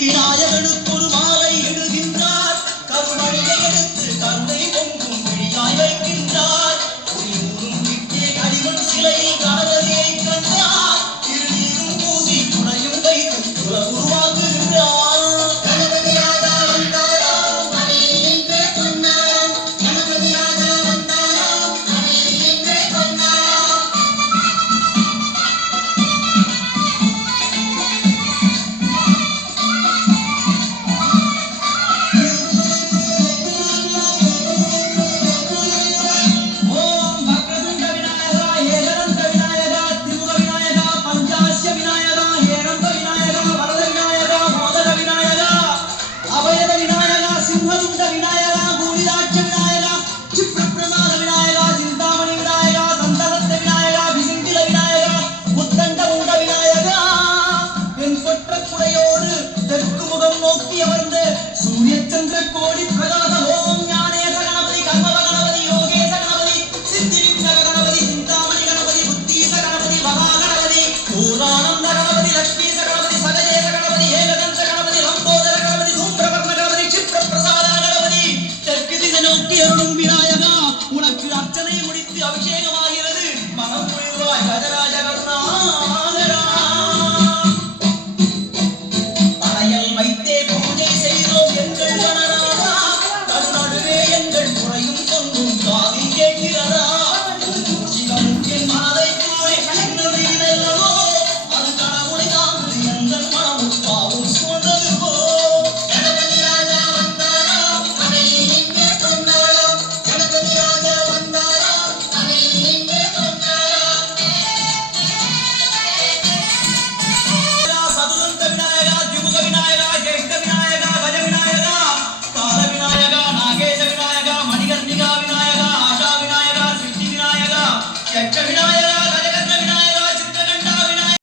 விநாயகனுக்கு ஒரு மாலை இடுகின்றார். கருமணியை எடுத்து கருணை பொங்கும் விழியாய் வைக்கின்றார். ஒளியூரும் விட்டே களிமண் சிலையில் கணவதியை கண்டார். திருநீரும் பூசி துணையும் வைத்து குல உருவாக்குகின்றார். கோடி பிரகாத ஓம் ஞானேச கணபதி கர்மவ கணபதி யோகேச கணபதி சித்தி விக்னவ கணபதி சிந்தாமணி கணபதி புத்தீச கணபதி மகா கணபதி பூர்ணானந்த கணபதி லட்சுமீச கணபதி சகஜேச கணபதி ஏகதந்த கணபதி லம்போதர கணபதி தூம்பிரவர்ண கணபதி சிப்ர பிரசாத கணபதி தெற்கு திசை நோக்கி அருளும் விநாயகா உனக்கு அர்ச்சனை முடித்து அபிஷேகமாகிறது. மனம் புரிவாய் கஜராஜ கருணாகரா. படையல் வைத்தே பூஜை செய்தோம் எங்கள் கணநாதா. கருணடுவே எங்கள் குறையும் கொண்டும் காதில் கேட்கிறதா. சிவமுக்கின் மனதை கூறி இன்னது இதல்லவோ அது கடவுளை தாங்கு எங்கள் மனமும் பாவும் சுமந்தது போ. கணபதி ராஜா வந்தாரா அணையில் இங்கே கொண்டாரா. கணபதி ராஜா வந்தாரா அணையில் இங்கே கொண்டாரா. சதுரந்த விநாயகா திமுக விநாயகா ஜெயிஷ்ட விநாயகா கஜ விநாயகா கால விநாயகா நாகேಶ விநாயகா மணிகர்ணிகா விநாயகா ஆஷா விநாயகா சித்தி விநாயகா யட்ச விநாயகா